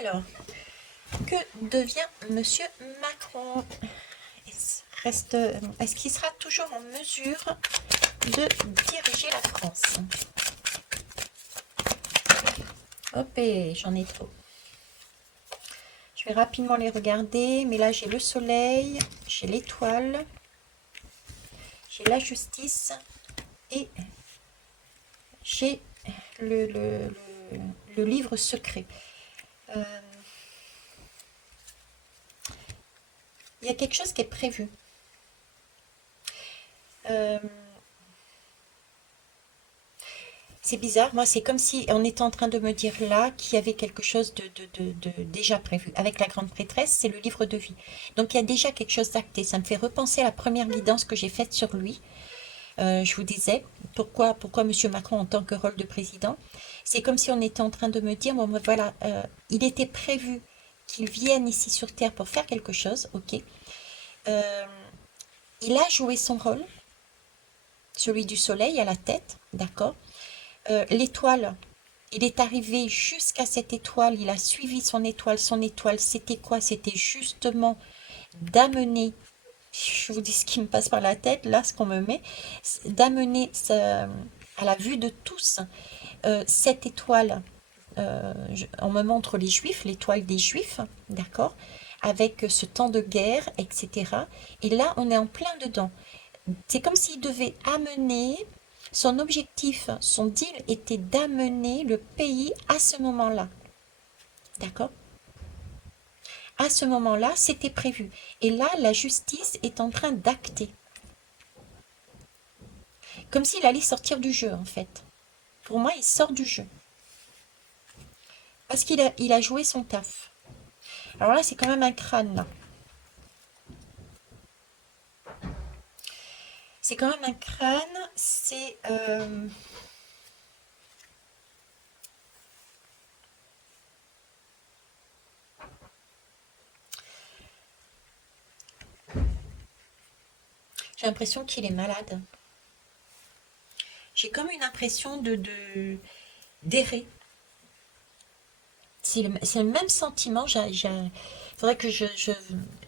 Alors, que devient Monsieur Macron? Est-ce qu'il sera toujours en mesure de diriger la France? Hop, et j'en ai trop. Je vais rapidement les regarder, mais là j'ai le soleil, j'ai l'étoile, j'ai la justice et j'ai le livre secret. Il y a quelque chose qui est prévu. C'est bizarre, moi c'est comme si on était en train de me dire là qu'il y avait quelque chose de déjà prévu. Avec la grande prêtresse, c'est le livre de vie. Donc il y a déjà quelque chose d'acté. Ça me fait repenser à la première guidance que j'ai faite sur lui. Je vous disais, pourquoi Monsieur Macron en tant que rôle de président? C'est comme si on était en train de me dire, bon ben voilà, il était prévu qu'il vienne ici sur Terre pour faire quelque chose, ok. Il a joué son rôle, celui du soleil à la tête, d'accord. L'étoile, il est arrivé jusqu'à cette étoile, il a suivi son étoile. Son étoile, c'était quoi? C'était justement d'amener, je vous dis ce qui me passe par la tête, là, ce qu'on me met, d'amener à la vue de tous cette étoile. On me montre les Juifs, l'étoile des Juifs, d'accord, avec ce temps de guerre, etc. Et là, on est en plein dedans. C'est comme s'il devait amener, son objectif, son deal était d'amener le pays à ce moment-là. D'accord? À ce moment-là, c'était prévu. Et là, la justice est en train d'acter. Comme s'il allait sortir du jeu, en fait. Pour moi, il sort du jeu. Parce qu'il a joué son taf. Alors là, c'est quand même un crâne, là. C'est quand même un crâne, c'est... J'ai l'impression qu'il est malade. J'ai comme une impression d'errer. C'est le même sentiment. Il faudrait que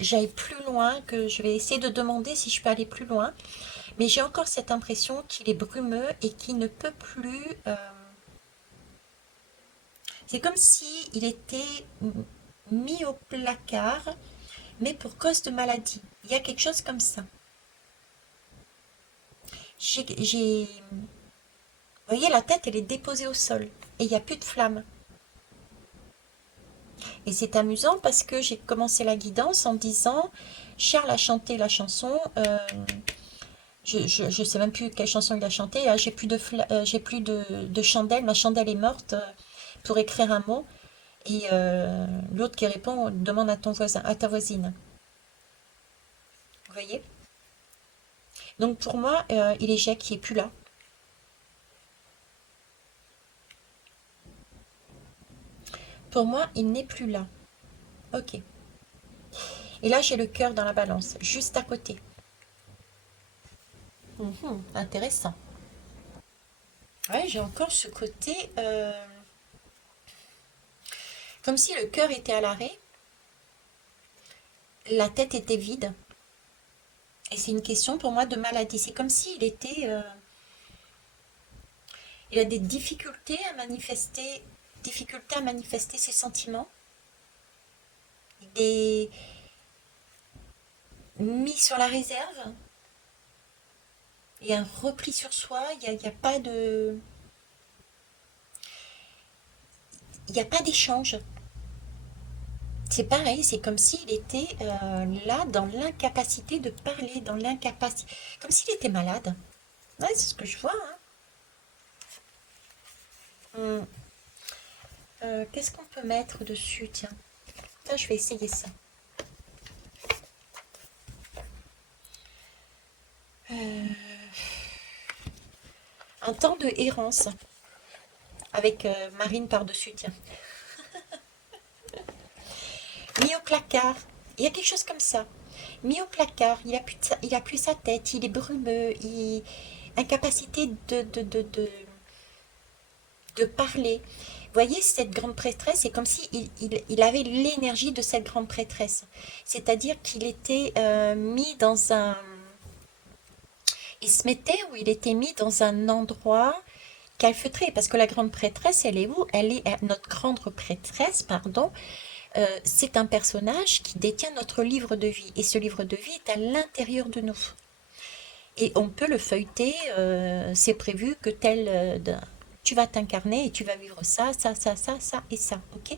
j'aille plus loin, que je vais essayer de demander si je peux aller plus loin. Mais j'ai encore cette impression qu'il est brumeux et qu'il ne peut plus... C'est comme si il était mis au placard, mais pour cause de maladie. Il y a quelque chose comme ça. Vous voyez, la tête, elle est déposée au sol et il n'y a plus de flamme. Et c'est amusant parce que j'ai commencé la guidance en disant, Charles a chanté la chanson, je ne sais même plus quelle chanson il a chanté, ah, j'ai plus de chandelle, ma chandelle est morte pour écrire un mot. Et l'autre qui répond, demande à ton voisin, à ta voisine. Vous voyez? Donc pour moi, il est Jacques qui est plus là. Pour moi, il n'est plus là. Ok. Et là, j'ai le cœur dans la balance, juste à côté. Mhm, intéressant. Ouais, j'ai encore ce côté, comme si le cœur était à l'arrêt, la tête était vide. Et c'est une question pour moi de maladie. C'est comme s'il était, il a des difficultés à manifester ses sentiments. Il est mis sur la réserve. Il y a un repli sur soi. Il y a pas de, il y a pas d'échange. C'est pareil, c'est comme s'il était là dans l'incapacité de parler, dans l'incapacité, comme s'il était malade. Ouais, c'est ce que je vois, hein. Hum. Qu'est-ce qu'on peut mettre dessus? Tiens, tiens, je vais essayer ça. Un temps de errance avec Marine par-dessus, tiens. Mis au placard. Il y a quelque chose comme ça. Mis au placard, il a plus sa tête, il est brumeux, incapacité de parler. Voyez, cette grande prêtresse, c'est comme si il avait l'énergie de cette grande prêtresse. C'est-à-dire qu'il était mis dans un... Il se mettait ou il était mis dans un endroit calfeutré. Parce que la grande prêtresse, elle est où? Elle est notre grande prêtresse, pardon. C'est un personnage qui détient notre livre de vie. Et ce livre de vie est à l'intérieur de nous. Et on peut le feuilleter, c'est prévu que tu vas t'incarner et tu vas vivre ça, ça, ça, ça, ça et ça, ok?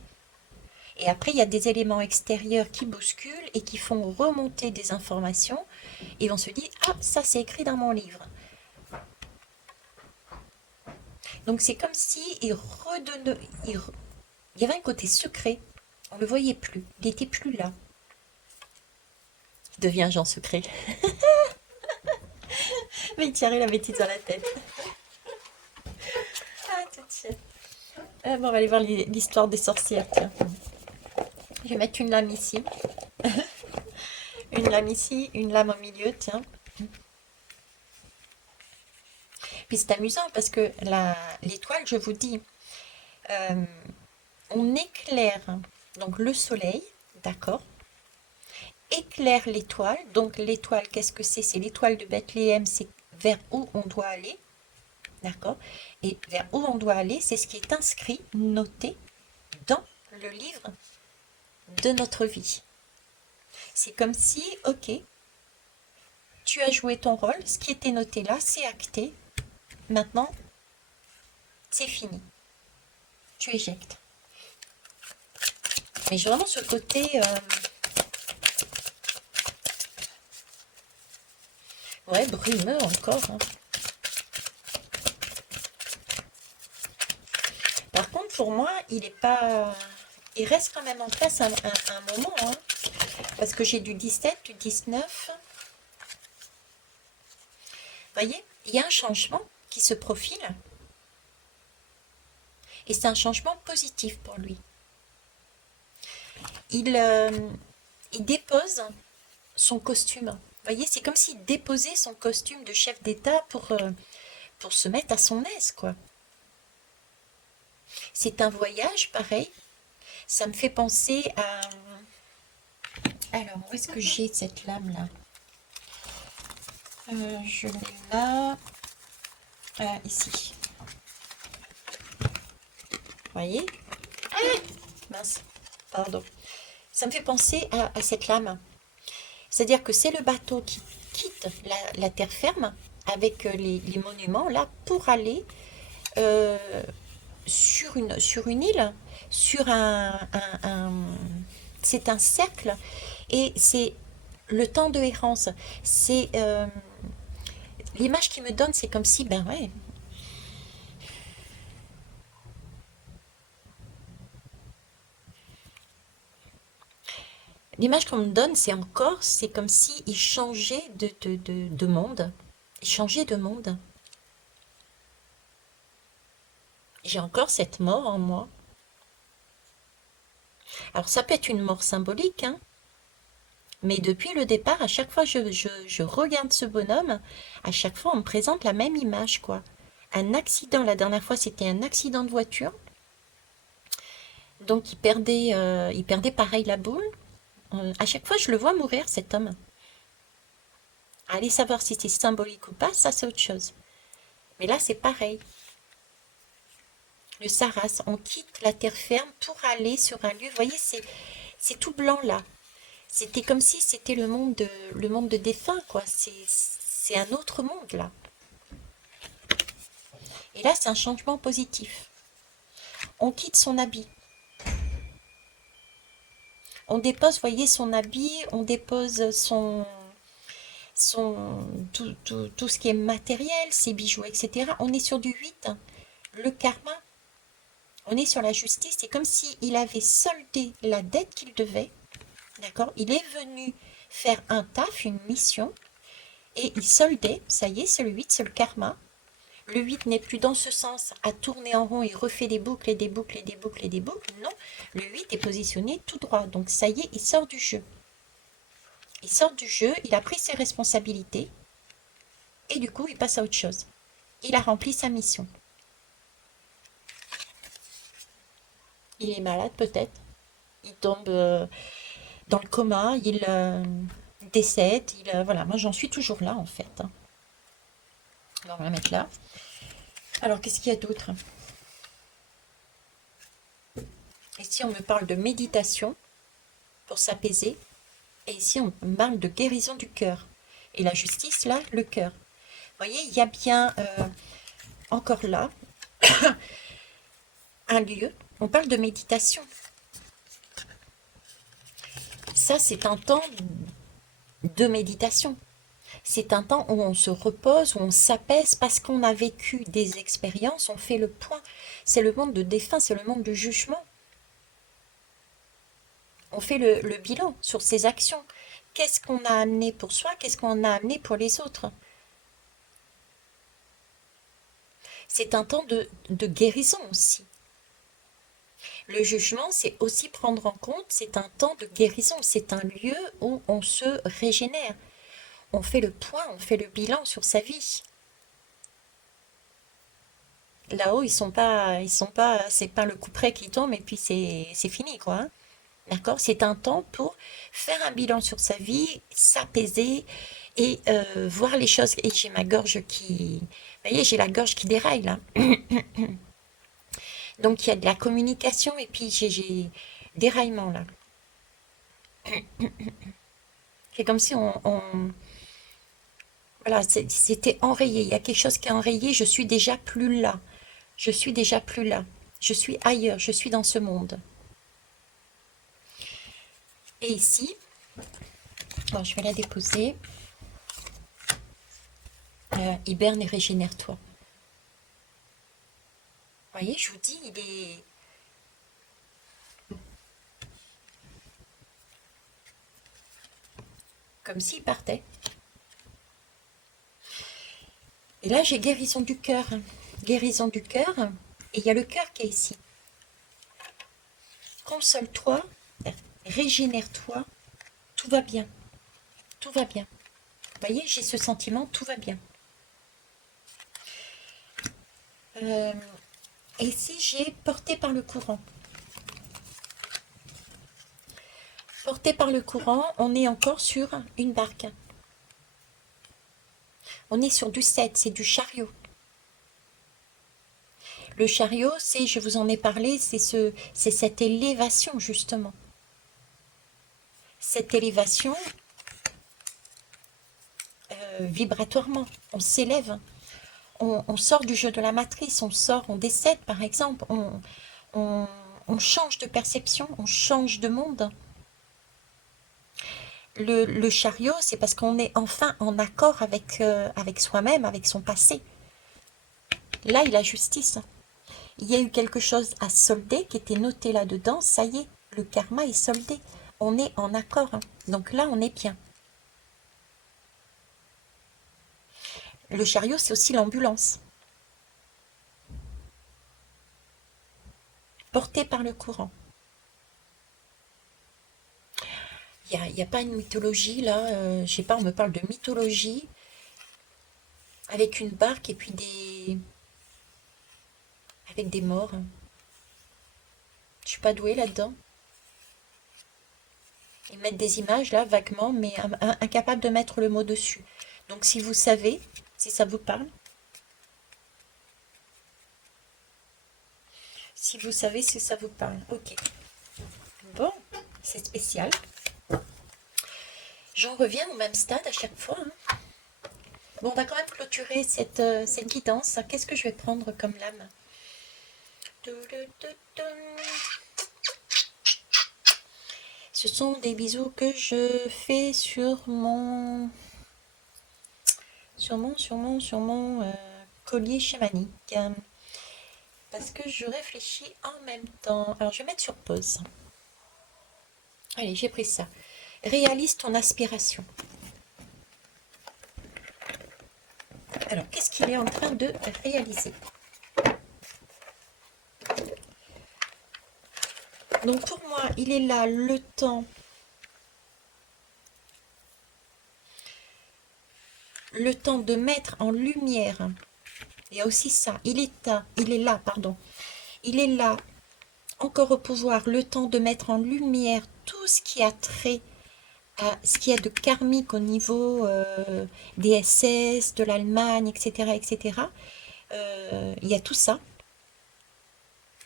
Et après, il y a des éléments extérieurs qui bousculent et qui font remonter des informations et on se dit, ah, ça c'est écrit dans mon livre. Donc c'est comme si il y avait un côté secret, on ne le voyait plus, il n'était plus là. Il devient agent secret. Mais il tirait la bêtise à la tête. Ah, tout de suite. Bon, on va aller voir l'histoire des sorcières, tiens. Je vais mettre une lame ici. Une lame ici, une lame au milieu, tiens. Puis c'est amusant parce que l'étoile, je vous dis, euh, on éclaire donc le soleil, d'accord, éclaire l'étoile. Donc l'étoile, qu'est-ce que c'est? C'est l'étoile de Bethléem, c'est vers où on doit aller, d'accord. Et vers où on doit aller, c'est ce qui est inscrit, noté dans le livre de notre vie. C'est comme si, ok, tu as joué ton rôle, ce qui était noté là, c'est acté. Maintenant, c'est fini. Tu éjectes. Mais j'ai vraiment ce côté... ouais, brumeux encore. Hein. Par contre, pour moi, il est pas... Il reste quand même en place un moment. Hein, parce que j'ai du 17, du 19. Vous voyez, il y a un changement qui se profile. Et c'est un changement positif pour lui. Il dépose son costume. Vous voyez, c'est comme s'il déposait son costume de chef d'État pour se mettre à son aise, quoi. C'est un voyage, pareil. Ça me fait penser à... Alors, où est-ce que j'ai cette lame-là? Je l'ai là. Ici. Vous voyez? Ah, mince, pardon. Ça me fait penser à cette lame. C'est-à-dire que c'est le bateau qui quitte la terre ferme avec les monuments là pour aller euh, sur une île, sur c'est un cercle et c'est le temps de errance. C'est l'image qui me donne, c'est comme si, ben ouais, l'image qu'on me donne, c'est encore, c'est comme si il changeait de monde. Il changeait de monde. J'ai encore cette mort en moi. Alors ça peut être une mort symbolique, hein, mais depuis le départ, à chaque fois que je regarde ce bonhomme, à chaque fois on me présente la même image, quoi. Un accident, la dernière fois c'était un accident de voiture, donc il perdait pareil la boule. À chaque fois je le vois mourir cet homme. Allez savoir si c'est symbolique ou pas, ça c'est autre chose. Mais là c'est pareil. Le Saras, on quitte la terre ferme pour aller sur un lieu, vous voyez c'est tout blanc là. C'était comme si c'était le monde de défunts, quoi. C'est un autre monde, là. Et là, c'est un changement positif. On quitte son habit. On dépose, voyez, son habit, on dépose tout ce qui est matériel, ses bijoux, etc. On est sur du 8. Le karma, on est sur la justice. C'est comme s'il avait soldé la dette qu'il devait. D'accord? Il est venu faire un taf, une mission. Et il soldait, ça y est, c'est le 8, c'est le karma. Le 8 n'est plus dans ce sens à tourner en rond, il refait des boucles et des boucles et des boucles et des boucles. Non, le 8 est positionné tout droit. Donc ça y est, il sort du jeu. Il sort du jeu, il a pris ses responsabilités et du coup, il passe à autre chose. Il a rempli sa mission. Il est malade peut-être. Il tombe dans le coma, il décède. Voilà, moi j'en suis toujours là en fait, hein. Alors, on va la mettre là. Alors, qu'est-ce qu'il y a d'autre? Ici, on me parle de méditation pour s'apaiser. Et ici, on me parle de guérison du cœur. Et la justice, là, le cœur. Vous voyez, il y a bien, encore là, un lieu. On parle de méditation. Ça, c'est un temps de méditation. C'est un temps où on se repose, où on s'apaise parce qu'on a vécu des expériences, on fait le point. C'est le monde de défunt, c'est le monde de jugement. On fait le bilan sur ses actions. Qu'est-ce qu'on a amené pour soi, qu'est-ce qu'on a amené pour les autres. C'est un temps de guérison aussi. Le jugement, c'est aussi prendre en compte, c'est un temps de guérison, c'est un lieu où on se régénère. On fait le point, on fait le bilan sur sa vie. Là-haut, c'est pas le coup près qui tombe et puis c'est fini, quoi, hein. D'accord? C'est un temps pour faire un bilan sur sa vie, s'apaiser et voir les choses. Et j'ai ma gorge qui... Vous voyez, j'ai la gorge qui déraille, là. Donc, il y a de la communication et puis j'ai déraillement, là. C'est comme si voilà, c'était enrayé. Il y a quelque chose qui est enrayé. Je suis déjà plus là. Je suis déjà plus là. Je suis ailleurs. Je suis dans ce monde. Et ici, bon, je vais la déposer. Hiberne et régénère-toi. Vous voyez, je vous dis, il est... comme s'il partait. Et là, j'ai guérison du cœur. Guérison du cœur. Et il y a le cœur qui est ici. Console-toi, régénère-toi, tout va bien. Tout va bien. Vous voyez, j'ai ce sentiment, tout va bien. Et ici, j'ai porté par le courant. Porté par le courant, on est encore sur une barque. On est sur du 7, c'est du chariot. Le chariot, c'est, je vous en ai parlé, c'est cette élévation justement. Cette élévation vibratoirement, on s'élève, on sort du jeu de la matrice, on sort, on décède par exemple, on, on change de perception, on change de monde. Le chariot, c'est parce qu'on est enfin en accord avec soi-même, avec son passé. Là, il a justice. Il y a eu quelque chose à solder qui était noté là-dedans. Ça y est, le karma est soldé. On est en accord. Donc là, on est bien. Le chariot, c'est aussi l'ambulance. Porté par le courant. Il y a pas une mythologie là. Je sais pas, on me parle de mythologie avec une barque et puis avec des morts. Je suis pas douée là-dedans. Ils mettent des images là, vaguement, mais incapable de mettre le mot dessus. Donc si vous savez, si ça vous parle, si vous savez si ça vous parle. Ok. Bon, c'est spécial. J'en reviens au même stade à chaque fois, hein. Bon, on va quand même clôturer cette guidance. Qu'est-ce que je vais prendre comme lame? Ce sont des bisous que je fais sur mon collier chamanique. Parce que je réfléchis en même temps. Alors, je vais mettre sur pause. Allez, j'ai pris ça. Réalise ton aspiration. Alors, qu'est-ce qu'il est en train de réaliser? Donc, pour moi, il est là le temps. Le temps de mettre en lumière. Il y a aussi ça. Il est là, pardon. Il est là encore au pouvoir, le temps de mettre en lumière tout ce qui a trait à ce qu'il y a de karmique au niveau des SS, de l'Allemagne, etc., etc. Il y a tout ça.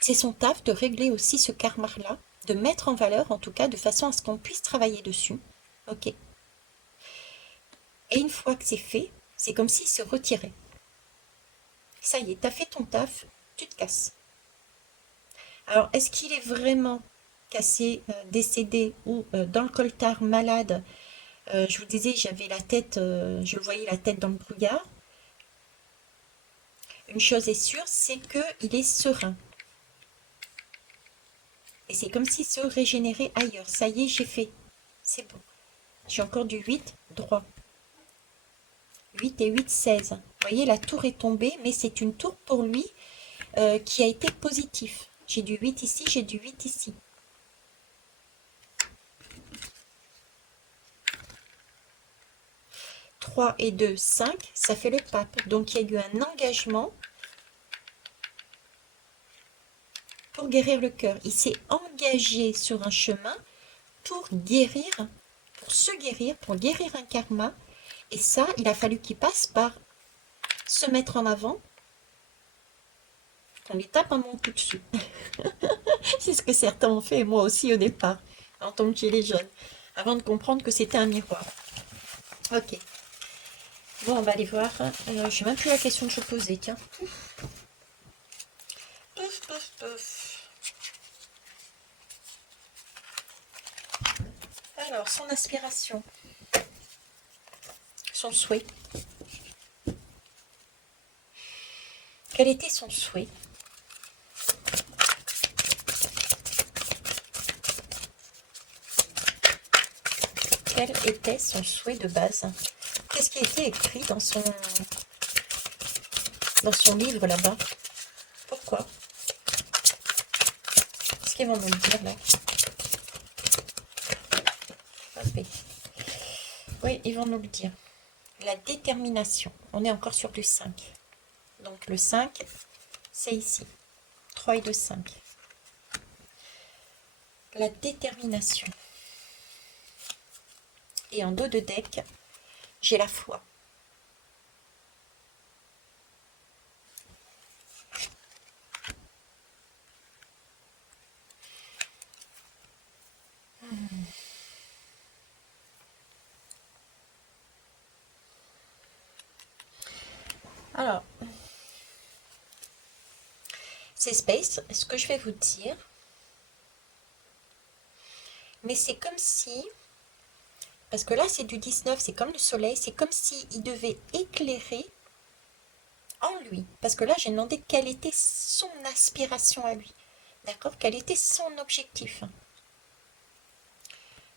C'est son taf de régler aussi ce karma-là, de mettre en valeur, en tout cas, de façon à ce qu'on puisse travailler dessus. Ok. Et une fois que c'est fait, c'est comme s'il se retirait. Ça y est, t'as fait ton taf, tu te casses. Alors, est-ce qu'il est vraiment cassé, décédé ou dans le coltard malade? Je vous disais, j'avais la tête, je voyais la tête dans le brouillard. Une chose est sûre, c'est qu'il est serein. Et c'est comme s'il se régénérait ailleurs. Ça y est, j'ai fait. C'est bon. J'ai encore du 8 droit. 8 et 8, 16. Vous voyez, la tour est tombée, mais c'est une tour pour lui qui a été positif. J'ai du 8 ici, j'ai du 8 ici. 3 et 2, 5, ça fait le pape. Donc il y a eu un engagement pour guérir le cœur. Il s'est engagé sur un chemin pour guérir, pour se guérir, pour guérir un karma. Et ça, il a fallu qu'il passe par se mettre en avant. On les tape un bon coup dessus. C'est ce que certains ont fait, et moi aussi au départ, en tant que gilet jaune, avant de comprendre que c'était un miroir. Ok. Bon, on va aller voir. J'ai même plus la question que je posais, tiens. Pouf, pouf, pouf. Alors, son aspiration. Son souhait. Quel était son souhait? Quel était son souhait de base? Qu'est-ce qui a été écrit dans son livre là-bas? Pourquoi? Qu'est-ce qu'ils vont nous le dire là? Ok. Oui, ils vont nous le dire. La détermination. On est encore sur du 5. Donc le 5, c'est ici. 3 et 2, 5. La détermination. Et en dos de deck, j'ai la foi. Alors, c'est Space, ce que je vais vous dire. Mais c'est comme si, parce que là c'est du 19, c'est comme le soleil, c'est comme s'il devait éclairer en lui. Parce que là j'ai demandé quelle était son aspiration à lui. D'accord? Quel était son objectif.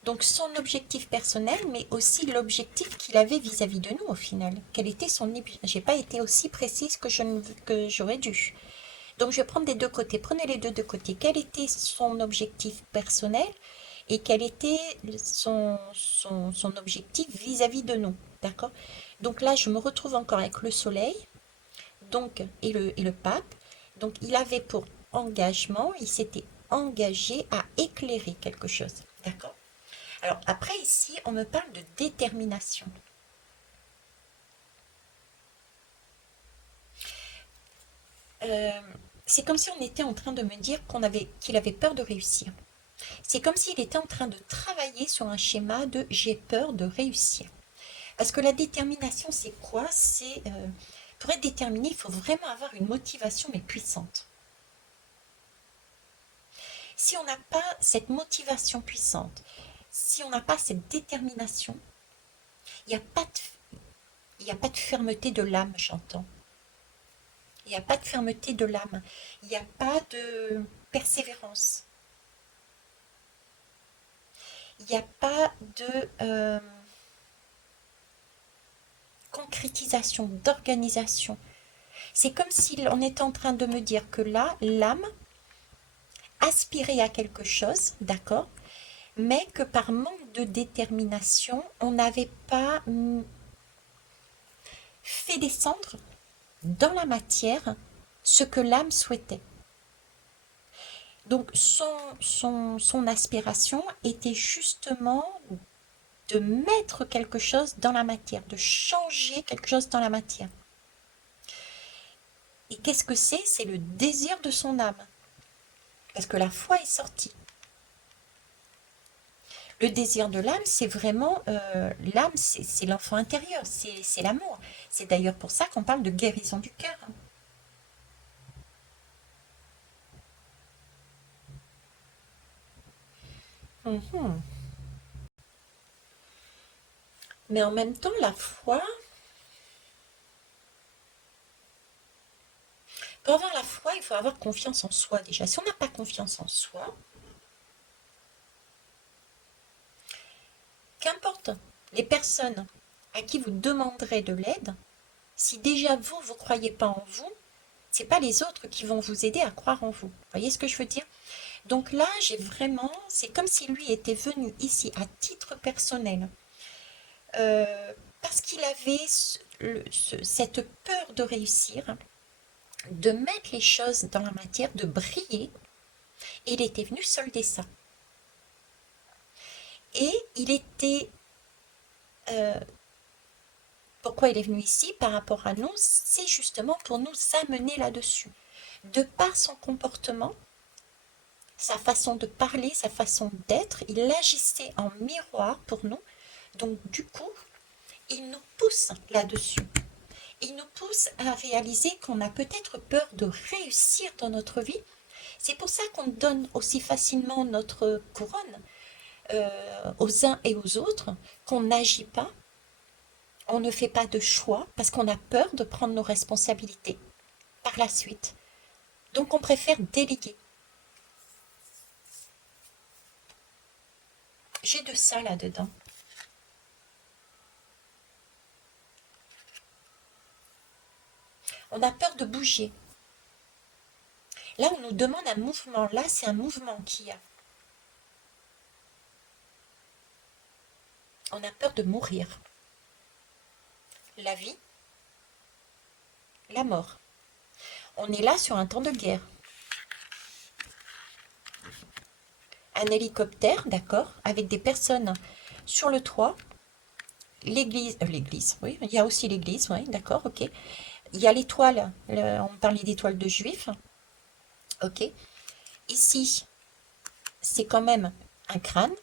Donc son objectif personnel, mais aussi l'objectif qu'il avait vis-à-vis de nous au final. Quel était son... J'ai pas été aussi précise que j'aurais dû. Donc je vais prendre des deux côtés. Prenez les deux côtés. Quel était son objectif personnel et quel était son objectif vis-à-vis de nous. D'accord? Donc là, je me retrouve encore avec le soleil donc, et le pape. Donc il avait pour engagement, il s'était engagé à éclairer quelque chose. D'accord? Alors après ici, on me parle de détermination. C'est comme si on était en train de me dire qu'il avait peur de réussir. C'est comme s'il était en train de travailler sur un schéma de j'ai peur de réussir. Parce que la détermination, c'est quoi? C'est pour être déterminé, il faut vraiment avoir une motivation mais puissante. Si on n'a pas cette motivation puissante, si on n'a pas cette détermination, il n'y a pas de fermeté de l'âme, j'entends. Il n'y a pas de fermeté de l'âme. Il n'y a pas de persévérance. Il n'y a pas de concrétisation, d'organisation. C'est comme si on était en train de me dire que là, l'âme aspirait à quelque chose, d'accord, mais que par manque de détermination, on n'avait pas fait descendre dans la matière ce que l'âme souhaitait. Donc son aspiration était justement de mettre quelque chose dans la matière, de changer quelque chose dans la matière. Et qu'est-ce que c'est? C'est le désir de son âme. Parce que la foi est sortie. Le désir de l'âme, c'est vraiment... l'âme, c'est l'enfant intérieur, c'est l'amour. C'est d'ailleurs pour ça qu'on parle de guérison du cœur. Mhm. Mais en même temps, la foi, pour avoir la foi, il faut avoir confiance en soi déjà. Si on n'a pas confiance en soi, qu'importe les personnes à qui vous demanderez de l'aide, si déjà vous, vous ne croyez pas en vous, c'est pas les autres qui vont vous aider à croire en vous. Vous voyez ce que je veux dire? Donc là, j'ai vraiment, c'est comme si lui était venu ici à titre personnel, parce qu'il avait cette peur de réussir, de mettre les choses dans la matière, de briller, et il était venu solder ça. Et il était, euh, pourquoi il est venu ici par rapport à nous, c'est justement pour nous amener là-dessus. De par son comportement, sa façon de parler, sa façon d'être, il agissait en miroir pour nous. Donc du coup, il nous pousse là-dessus. Il nous pousse à réaliser qu'on a peut-être peur de réussir dans notre vie. C'est pour ça qu'on donne aussi facilement notre couronne aux uns et aux autres, qu'on n'agit pas, on ne fait pas de choix parce qu'on a peur de prendre nos responsabilités par la suite. Donc on préfère déléguer. J'ai de ça là-dedans. On a peur de bouger. Là, on nous demande un mouvement. Là, c'est un mouvement qu'il y a. On a peur de mourir. La vie, la mort. On est là sur un temps de guerre. Un hélicoptère, d'accord, avec des personnes sur le toit. L'église, oui, il y a aussi l'église, oui, d'accord, ok. Il y a l'étoile, on parlait d'étoile de juif, ok. Ici, c'est quand même un crâne.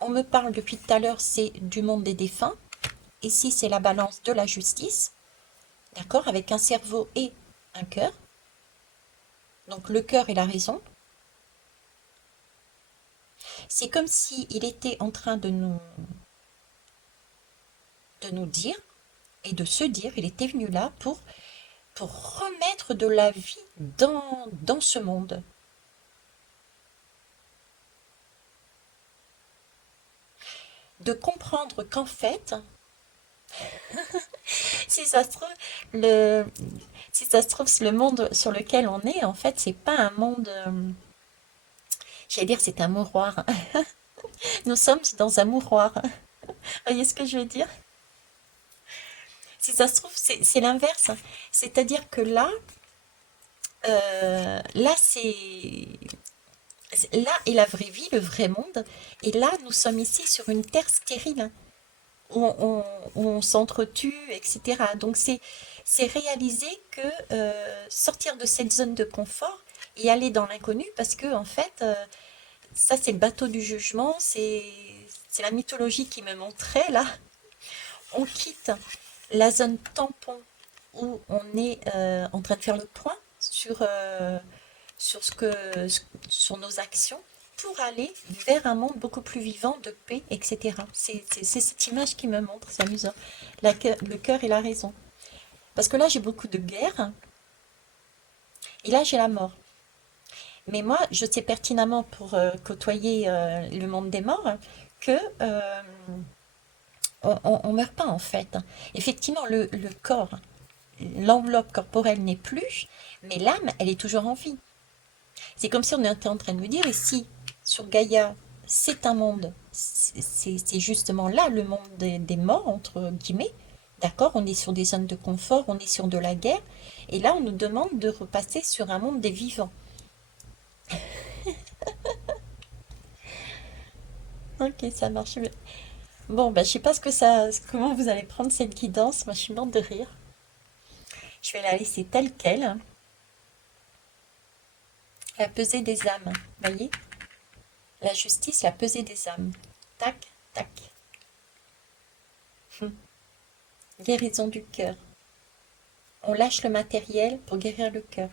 On me parle depuis tout à l'heure, c'est du monde des défunts. Ici, c'est la balance de la justice, d'accord, avec un cerveau et un cœur. Donc le cœur et la raison. C'est comme s'il était en train de nous dire et de se dire, il était venu là pour remettre de la vie dans ce monde. De comprendre qu'en fait, si ça se trouve, le, si ça se trouve, le monde sur lequel on est, en fait, c'est pas un monde, j'allais dire, c'est un mouroir. Nous sommes dans un mouroir. Vous voyez ce que je veux dire? Si ça se trouve, c'est l'inverse. C'est-à-dire que là, là est la vraie vie, le vrai monde. Et là, nous sommes ici sur une terre stérile où on s'entretue, etc. Donc c'est réaliser que sortir de cette zone de confort et aller dans l'inconnu, parce que en fait, ça c'est le bateau du jugement, c'est la mythologie qui me montrait là. On quitte la zone tampon où on est en train de faire le point sur sur nos actions pour aller vers un monde beaucoup plus vivant, de paix, etc. C'est cette image qui me montre, c'est amusant. Le cœur et la raison. Parce que là, j'ai beaucoup de guerre, et là, j'ai la mort. Mais moi, je sais pertinemment pour côtoyer le monde des morts que on meurt pas en fait. Effectivement, le corps, l'enveloppe corporelle n'est plus, mais l'âme, elle est toujours en vie. C'est comme si on était en train de me dire, ici, sur Gaïa, c'est un monde, c'est justement là le monde des morts, entre guillemets. D'accord, on est sur des zones de confort, on est sur de la guerre, et là on nous demande de repasser sur un monde des vivants. Ok, ça marche. Bon, bah, je sais pas comment vous allez prendre cette guidance. Moi, je suis morte de rire. Je vais la laisser telle quelle. La pesée des âmes. Voyez? La justice, la pesée des âmes. Tac, tac. Hum. Guérison du cœur. On lâche le matériel pour guérir le cœur.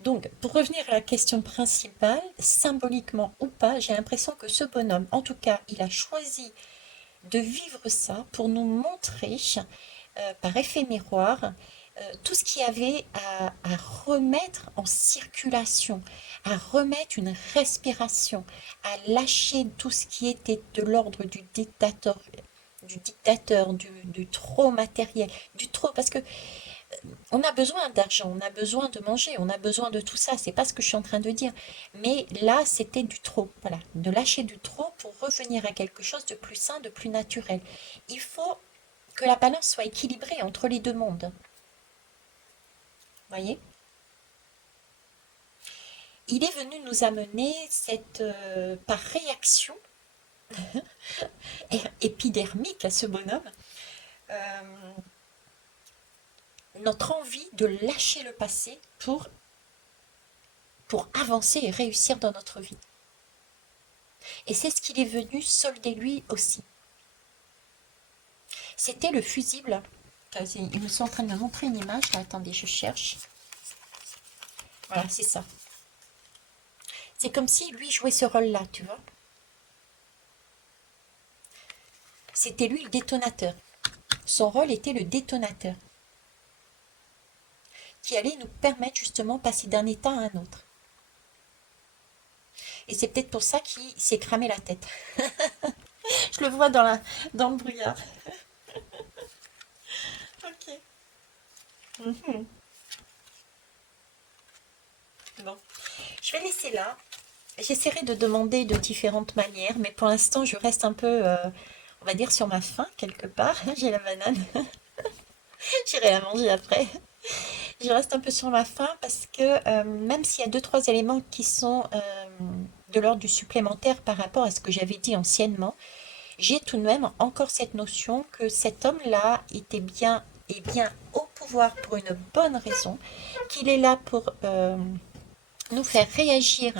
Donc, pour revenir à la question principale, symboliquement ou pas, j'ai l'impression que ce bonhomme, en tout cas, il a choisi de vivre ça pour nous montrer, par effet miroir, tout ce qu'il y avait à remettre en circulation, à remettre une respiration, à lâcher tout ce qui était de l'ordre du trop matériel, du trop, parce que on a besoin d'argent, on a besoin de manger, on a besoin de tout ça, c'est pas ce que je suis en train de dire. Mais là, c'était du trop, voilà, de lâcher du trop pour revenir à quelque chose de plus sain, de plus naturel. Il faut que la balance soit équilibrée entre les deux mondes. Voyez? Il est venu nous amener par réaction épidermique à ce bonhomme, euh, notre envie de lâcher le passé pour avancer et réussir dans notre vie. Et c'est ce qu'il est venu solder lui aussi. C'était le fusible. Ils me sont en train de me montrer une image. Là, attendez, je cherche. Voilà, c'est ça. C'est comme si lui jouait ce rôle-là, tu vois. C'était lui le détonateur. Son rôle était le détonateur, qui allait nous permettre justement de passer d'un état à un autre. Et c'est peut-être pour ça qu'il s'est cramé la tête. Je le vois dans le brouillard. Ok. Mhm. Bon, je vais laisser là. J'essaierai de demander de différentes manières, mais pour l'instant, je reste un peu, on va dire, sur ma faim, quelque part. J'ai la banane, j'irai la manger après. Je reste un peu sur ma faim parce que même s'il y a deux, trois éléments qui sont de l'ordre du supplémentaire par rapport à ce que j'avais dit anciennement, j'ai tout de même encore cette notion que cet homme-là est bien au pouvoir pour une bonne raison, qu'il est là pour nous faire réagir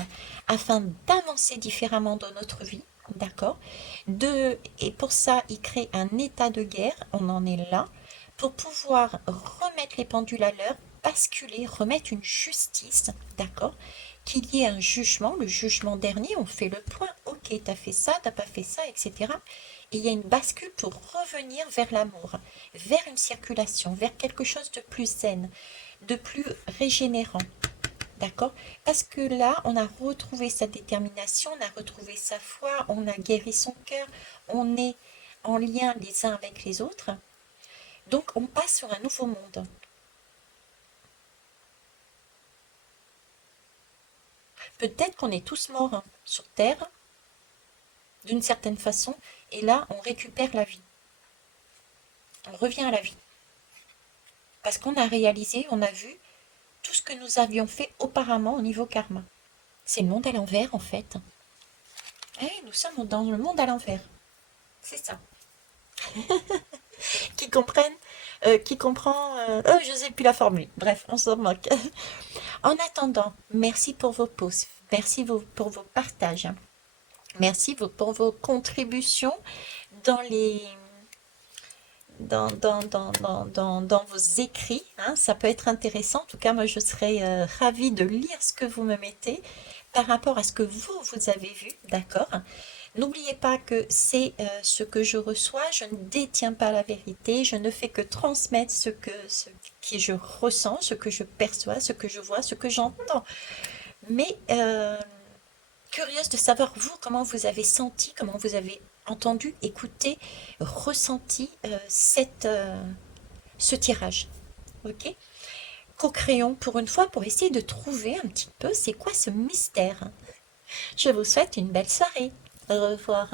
afin d'avancer différemment dans notre vie, d'accord? Et pour ça, il crée un état de guerre, on en est là, pour pouvoir remettre les pendules à l'heure, basculer, remettre une justice, d'accord? Qu'il y ait un jugement, le jugement dernier, on fait le point, ok, t'as fait ça, t'as pas fait ça, etc. Et il y a une bascule pour revenir vers l'amour, vers une circulation, vers quelque chose de plus zen, de plus régénérant. D'accord? Parce que là, on a retrouvé sa détermination, on a retrouvé sa foi, on a guéri son cœur, on est en lien les uns avec les autres. Donc, on passe sur un nouveau monde. Peut-être qu'on est tous morts hein, sur Terre, d'une certaine façon, et là, on récupère la vie. On revient à la vie. Parce qu'on a réalisé, on a vu tout ce que nous avions fait auparavant au niveau karma. C'est le monde à l'envers, en fait. Eh, nous sommes dans le monde à l'envers. C'est ça. Qui comprend, oh, je sais plus la formule. Bref, on s'en moque. En attendant, merci pour vos posts, merci pour vos partages, merci pour vos contributions dans les dans vos écrits, hein. Ça peut être intéressant. En tout cas, moi, je serais ravie de lire ce que vous me mettez par rapport à ce que vous avez vu, d'accord? N'oubliez pas que c'est ce que je reçois, je ne détiens pas la vérité, je ne fais que transmettre ce que je ressens, ce que je perçois, ce que je vois, ce que j'entends. Mais curieuse de savoir vous, comment vous avez senti, comment vous avez entendu, écouté, ressenti ce tirage. Ok? Co-créons pour une fois pour essayer de trouver un petit peu c'est quoi ce mystère. Je vous souhaite une belle soirée. Au revoir.